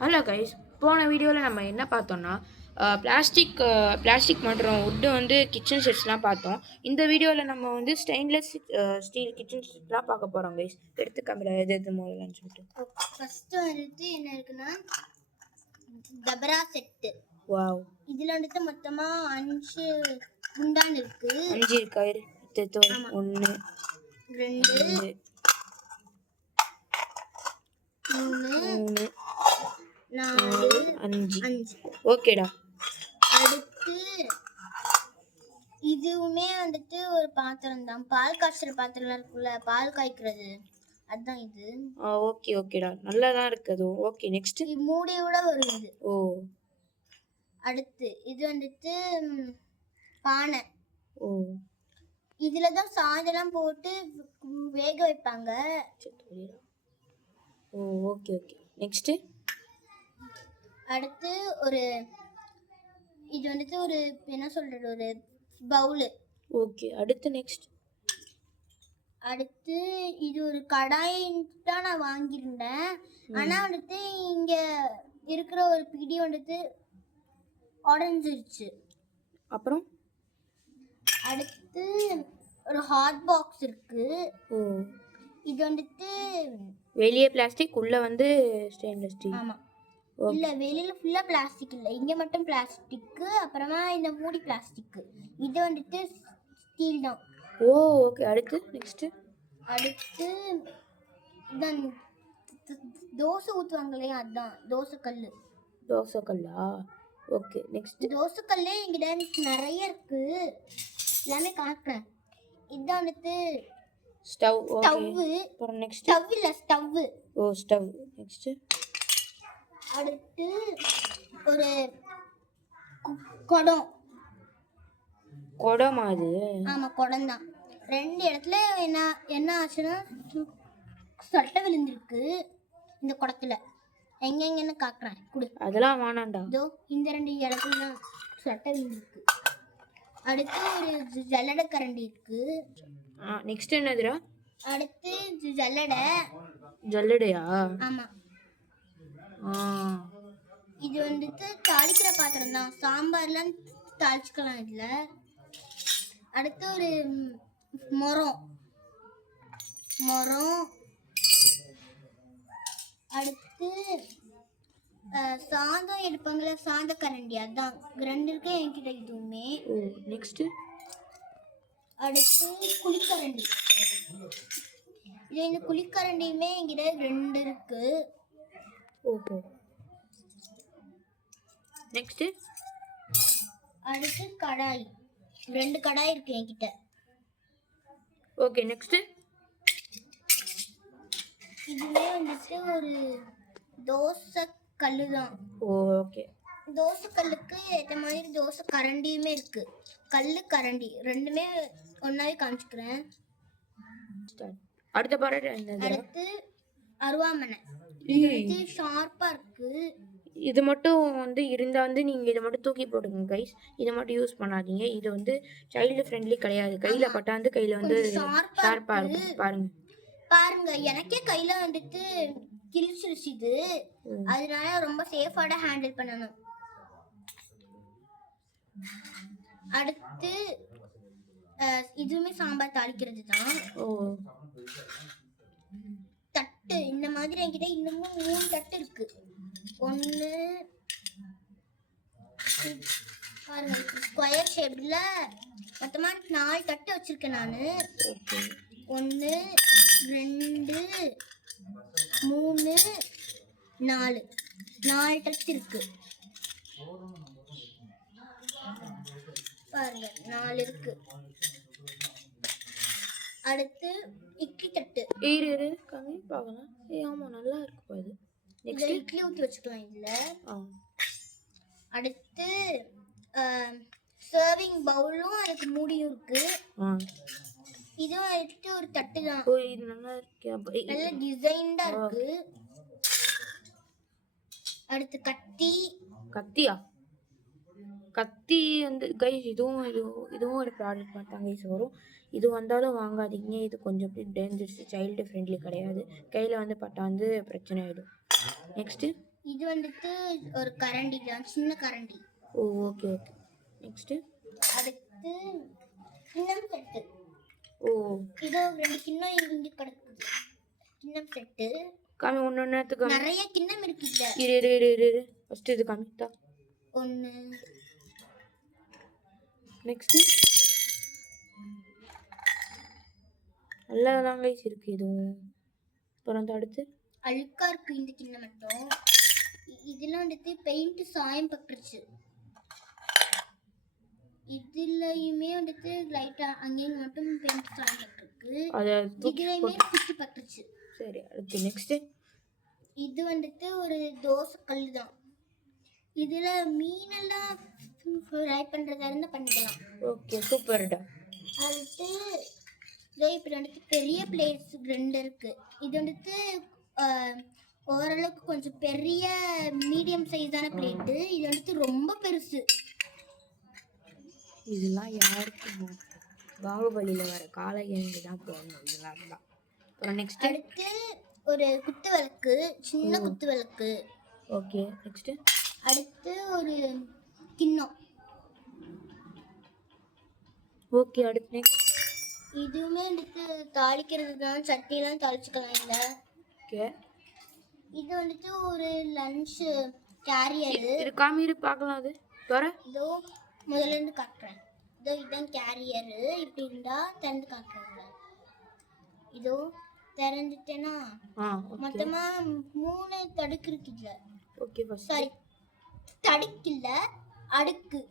Hello guys, போன வீடியோவில் நம்ம என்ன பார்த்தோம்னா பிளாஸ்டிக் மற்றும் வுட்டு வந்து கிச்சன் செட்ஸ்லாம் பார்த்தோம். இந்த வீடியோவில் நம்ம வந்து ஸ்டெயின்லெஸ் ஸ்டீல் கிச்சன் செட்லாம் பார்க்க போகிறோம் கைஸ். எடுத்து காமிடா எது முதல்லன்னு சொல்லிட்டு. ஃபர்ஸ்ட் வந்துட்டு என்ன இருக்குன்னா டபரா செட்டு. வாவ், இதில் வந்துட்டு மொத்தமாக 5 குண்டான் இருக்கு. 5 இருக்கா? 1 2 3 4 5. ஓகேடா. அடுத்து இதுவுமே வந்துட்டு ஒரு பாத்திரம் தான், பால் காய்ச்சுற பாத்திரம் இருக்குல்ல, பால் காய்க்கிறது, அதுதான் இது. ஓகேடா, நல்லா தான் இருக்குது. ஓகே, நெக்ஸ்ட் மூடியோட வரும் இது. ஓ. அடுத்து இது வந்துட்டு பானை. ஓ, இதுல தான் சாதெல்லாம் போட்டு வேக வைப்பாங்க. ஓ, ஓகே. நெக்ஸ்ட் அடுத்து இது வந்துட்டு ஒரு என்ன சொல்றது, ஒரு பவுல். ஓகே, அடுத்து நெக்ஸ்ட். அடுத்து இது ஒரு கடாய் தான் நான் வாங்கியிருந்தேன். ஆனா வந்துட்டு இங்க இருக்கிற ஒரு பிடி வந்துட்டு உடஞ்சிருச்சு. அப்புறம் அடுத்து ஒரு ஹாட் பாக்ஸ் இருக்கு. ஓ, இது வந்துட்டு வெளியே பிளாஸ்டிக், உள்ள வந்து ஸ்டெயின்லெஸ் ஸ்டீல். ஆமா, இல்ல வெளியில ஃபுல்லா பிளாஸ்டிக் இல்ல, இங்க மட்டும் பிளாஸ்டிக். அப்புறமா இந்த மூடி பிளாஸ்டிக். இது வந்துட்டு ஸ்டீல் தான். ஓ, ஓகே. அடுத்து நெக்ஸ்ட். அடுத்து இதான் தோசை ஊத்துவாங்களே, அதான் தோசைக்கல்லா. Okay, next. தோசைக்கல்லே எங்கிட்ட நிறைய இருக்கு, எல்லாமே காட்டுறேன். இதான் வந்துட்டு ஸ்டவ். ஸ்டவ். அப்புறம் நெக்ஸ்ட். ஸ்டவ் இல்ல, ஸ்டவ். ஓ, ஸ்டவ். நெக்ஸ்ட். அடுத்து ஒரு குடம். குடமா அது? ஆமா, குடம் தான். 2 இடத்துல என்ன ஆச்சுன்னா சட்டை விழுந்திருக்கு இந்த குடத்துல. எங்கெங்கன்னு காட்டுறேன், குடு. அதெல்லாம் வேணாண்டா. இதோ இந்த 2 இடத்துல தான் சட்டை விழுந்திருக்கு. அடுத்து ஒரு ஜல்லடை கரண்டி இருக்கு. நெக்ஸ்ட் என்னதுடா? அடுத்து ஜல்லடையா? ஆமா. இது வந்துட்டு தாளிக்கிற பாத்திரம் தான், சாம்பார்லாம் தாளிச்சுக்கலாம் இதுல. அடுத்து ஒரு மரம். அடுத்து சாதம் எடுப்பாங்கள, சாத கரண்டி, அதான் 2 இருக்கு என்கிட்ட இதுவுமே. நெக்ஸ்ட். அடுத்து குழிக்கரண்டி. இந்த குழிக்கரண்டியுமே என்கிட்ட 2 இருக்கு. ஓஹோ. நெக்ஸ்ட். அடுத்து கடாய், 2 கடாய் இருக்கு என்கிட்ட. Okay, next. இதுவே வந்துட்டு ஒரு தோசை கல்லு தான். ஓகே. தோசை கல்லுக்கு ஏற்ற மாதிரி தோசை கரண்டியுமே இருக்கு. கல்லு கரண்டி 2மே ஒன்னாவே காமிச்சுக்கிறேன். அடுத்த பாருங்க. அடுத்து அருவாமனை. இது ஷார்ப்பா இருக்கு. இது மட்டும் வந்து இருந்தா வந்து நீங்க இதை மட்டும் தூக்கி போடுங்க கைஸ். இதை மட்டும் யூஸ் பண்ணாதீங்க. இது வந்து சைல்டு ஃப்ரெண்ட்லி கிடையாது. கையில பட்டா வந்து கையில வந்து ஷார்ப்பா இருக்கும். பாருங்க எனக்கே கையில வந்துட்டு கிழிச்சிருச்சு இது. அதனால ரொம்ப சேஃபாட ஹேண்டில் பண்ணணும். அடுத்து இதுவுமே சாம்பார் தாளிக்கிறது தான். தட்டு இந்த மாதிரி என்கிட்ட இன்னமும் 3 தட்டு இருக்கு. 1 பாருங்க, ஸ்கொயர் ஷேப்ல மொத்தமா 4 தட்டு வச்சிருக்கேன் நானு. 1 2 3 4 தட்டு இருக்கு. பாருங்க 4 இருக்கு. அடுத்து இட்லி தட்டு. இரு கம்மி பார்க்கலாம். ஆமா, நல்லா இருக்கு அது. நெக்ஸ்ட் இட்லி ஊத்தி வச்சுக்கலாம் இதுல. அடுத்து சர்விங் பவுலும் அதுக்கு மூடியும் இருக்கு. இதுவும் வந்துட்டு ஒரு தட்டு தான். இது நல்லா இருக்கு, நல்ல டிசைன்டா இருக்கு. அடுத்து கத்தியா? கத்தி வந்து கைஸ் இதுவும் ஒரு ப்ராடக்ட் பார்த்தாங்க கைஸ் வரும். இது வந்தாலும் வாங்காதீங்க. இது கொஞ்சம் டேஞ்சரஸ், சைல்டு ஃப்ரெண்ட்லி கிடையாது. கையில் வந்து பட்டா வந்து பிரச்சனை ஆகிடும். நெக்ஸ்ட்டு இது வந்துட்டு ஒரு கரண்டி தான், சின்ன கரண்டி. ஓ ஓகே ஓகே. நெக்ஸ்ட்டு அடுத்து கிண்ணம் செட்டு. ஓ இதோ 2 கிண்ணம் இங்க கிடக்குது. கிண்ணம் செட்டு. காமி ஒன்று ஒன்றுத்துக்கு நிறைய கிண்ணம் இருக்கு இதுல. இரு இரு இரு இரு இரு ஃபஸ்ட்டு இது காமித்தா. 1. நெக்ஸ்ட்டு நல்லா தான் கைஸ் இருக்கு இதுவும். அப்புறம் வந்து அடுத்து அழுக்கா இருக்கு இந்த கிண்ணம் மட்டும். இதுல வந்துட்டு பெயிண்ட் சாயம் பட்டுருச்சு. இதுலயுமே வந்துட்டு லைட்டா அங்கேயும் மட்டும் பெயிண்ட் சாயம் பட்டிருக்கு. அதை இதுலயுமே குச்சி பட்டுருச்சு. சரி அடுத்து நெக்ஸ்ட்டு இது வந்துட்டு ஒரு தோசை கல் தான். இதுல மீனெல்லாம் ஃப்ரை பண்றதா இருந்தா பண்ணிக்கலாம். ஓகே சூப்பர்டா. அடுத்து இதோ இப்படி வந்துட்டு பெரிய பிளேட்ஸ் 2 இருக்கு. இது வந்துட்டு ஓரளவுக்கு கொஞ்சம் பெரிய மீடியம் சைஸான பிளேட்டு. இது வந்துட்டு ரொம்ப பெருசு. இதெல்லாம் யாருக்கு பாகுபலியில் வர காளையனுக்கு தான் போகணும் இதெல்லாம் தான். அப்புறம் நெக்ஸ்ட்டு அடுத்து ஒரு குத்து விளக்கு, சின்ன குத்து விளக்கு. ஓகே நெக்ஸ்ட்டு அடுத்து ஒரு கிண்ணம். ஓகே அடுத்து நெக்ஸ்ட் இதுவுமே வந்துட்டு தாளிக்கிறது தான், சட்டியெல்லாம் தாளிச்சுக்கலாம் இல்லை. ஓகே இது வந்துட்டு ஒரு லஞ்ச் கேரியரு. இது காமிரு பார்க்கலாம். அது தோற இதோ முதல்ல இருந்து காட்டுறேன். இதோ இதுதான் கேரியரு. இப்படி இருந்தா திறந்து காட்டுறேன். இதோ திறந்துட்டேன்னா மொத்தமா 3 தடுக்கு இருக்கு இதுல. ஓகே ஃபர்ஸ்ட் சாரி, தடுக்கு இல்ல, அடுக்கு.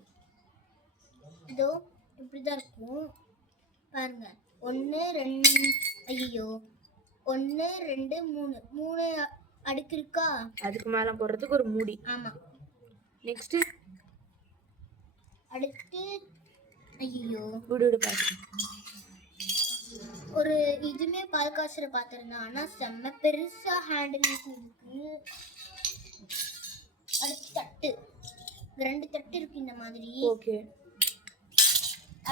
இதோ இப்படிதான் இருக்கும் பாருங்க. 1 2 ஐயோ 1 2 3 அடுக்கு இருக்கா. அதுக்கு மேல போடுறதுக்கு ஒரு மூடி. ஆமா. நெக்ஸ்ட் அடுத்து ஐயோ விடு பாத்து ஒரு இதுமே பால் காசுற பாத்திரம் தான், ஆனா செம்ம பெருசா ஹேண்டில் இருக்கு. அடுத்து தட்டு 2 தட்டு இருக்கு இந்த மாதிரி. ஓகே.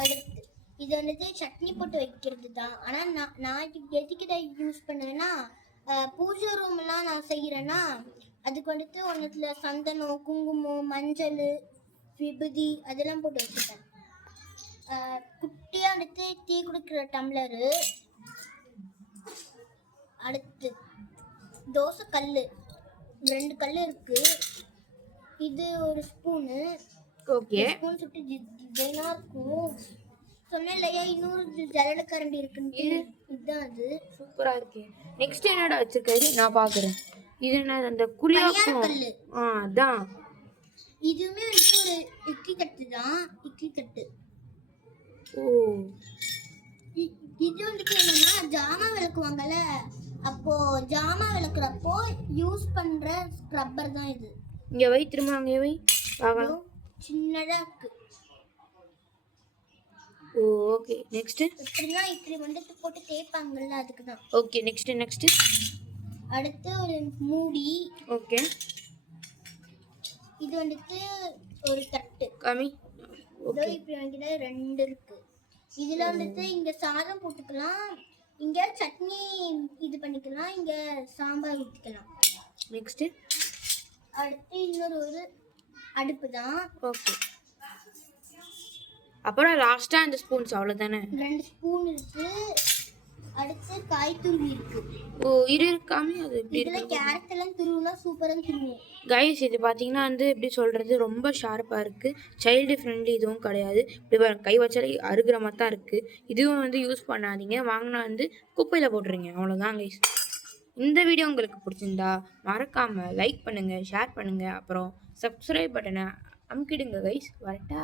அடுத்து இது வந்துட்டு சட்னி போட்டு வைக்கிறது தான். ஆனா நான் எதுக்கு இதை யூஸ் பண்ணுவேன்னா, பூஜை ரூம்லாம் நான் செய்கிறேன்னா அதுக்கு வந்துட்டு ஒன்றுத்துல சந்தனம், குங்குமம், மஞ்சள், விபூதி அதெல்லாம் போட்டு வச்சுப்பேன். குட்டியாக வந்துட்டு டீ குடிக்கிற டம்ளரு. அடுத்து தோசை கல் 2 கல் இருக்கு. இது ஒரு ஸ்பூனு. ஓகே. ஸ்பூன் சுட்டு டிசைனாக இருக்கும். சொன்னேன் இல்லையா இன்னொரு ஜல்லடை கரண்டி இருக்குன்னு. இதுதான் அது. சூப்பரா இருக்கு. நெக்ஸ்ட் என்னடா வச்சிருக்காரு நான் பாக்குறேன். இது என்ன அந்த குழியாக்கும். அதான். இதுவுமே வந்து ஒரு இட்லி தட்டு தான். இட்லி தட்டு. ஓ இது வந்துட்டு என்னன்னா ஜாமான் விளக்குவாங்கல்ல, அப்போ ஜாமான் விளக்குறப்போ யூஸ் பண்ற ஸ்க்ரப்பர் தான் இது. இங்க வை, திரும்ப அங்கே வை பார்க்கலாம். சின்னதா இருக்கு. ஓ ஓகே. நெக்ஸ்ட் இப்படினா இப்படி வந்துட்டு போட்டு தேய்ப்பாங்கல்ல, அதுக்கு தான். ஓகே. நெக்ஸ்ட் அடுத்து ஒரு மூடி. ஓகே. இது வந்துட்டு ஒரு தட்டு. காமி. ஓகே. இப்படி வந்து 2 இருக்கு. இதுல வந்துட்டு இங்க சாதம் போட்டுக்கலாம், இங்க சட்னி இது பண்ணிக்கலாம், இங்க சாம்பார் ஊத்திக்கலாம். நெக்ஸ்ட் அடுத்து இன்னொரு ஒரு அடுப்பு தான். ஓகே. அப்புறம் லாஸ்டா அந்த ஸ்பூன்ஸ் அவ்வளவுதானே. 2 ஸ்பூன் இருக்கு. அடுத்து காய் துருவி இருக்கு. ஓ இரு காமி. அது எப்படி இதுல கேரட் எல்லாம் துருவுனா சூப்பரா துருவும். கைஸ் இது பார்த்தீங்கன்னா வந்து எப்படி சொல்கிறது, ரொம்ப ஷார்ப்பாக இருக்குது. சைல்டு ஃப்ரெண்ட்லி இதுவும் கிடையாது. இப்படி கை வச்சாலே அருகிற மாதிரி தான் இருக்குது. இதுவும் வந்து யூஸ் பண்ணாதீங்க. வாங்கினா வந்து குப்பையில் போட்டுருங்க. அவ்வளோதான் கைஸ். இந்த வீடியோ உங்களுக்கு பிடிச்சிருந்தா மறக்காமல் லைக் பண்ணுங்கள், ஷேர் பண்ணுங்கள், அப்புறம் சப்ஸ்கிரைப் பட்டனை அமுக்கிடுங்க கைஸ். வரட்டா.